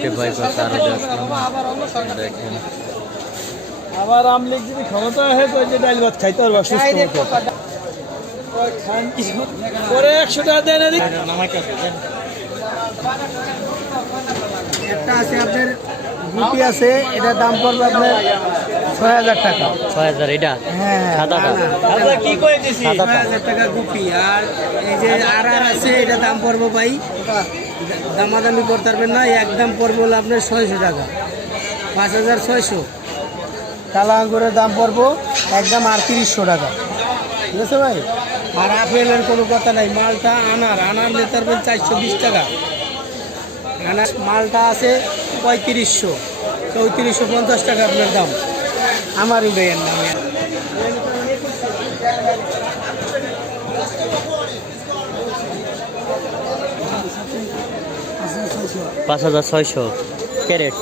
subscribe ভাই করতে আরো দেখেন আবার আমলিক যদি ক্ষমতা হয় তো যে ডাল ভাত খাইতে পারবা সুস্থ মতো পরে 100 টাকা দেন এদিক একটা আছে আপনার গুটি আছে এটার দাম পড়বে আপনার 6000 টাকা 6000 এটা হ্যাঁ সাদাটা দাদা কি কই দিছি 6000 টাকা গুটি আর এই যে আর আছে এটা দাম পড়বে ভাই দামাদামি করতে পারবেন না একদম পড়বে হলো আপনার 600 টাকা 5600 কালা আঙ্গুরের দাম পড়বো একদম 3800 টাকা ঠিক আছে ভাই আর আপেলের কোনো কথা নাই মালটা আনার নিতে পারবেন 420 টাকা আনার মালটা আছে 3500 3450 টাকা আপনার দাম আমারই ভাইয়ের নাম 5600 ক্যারেট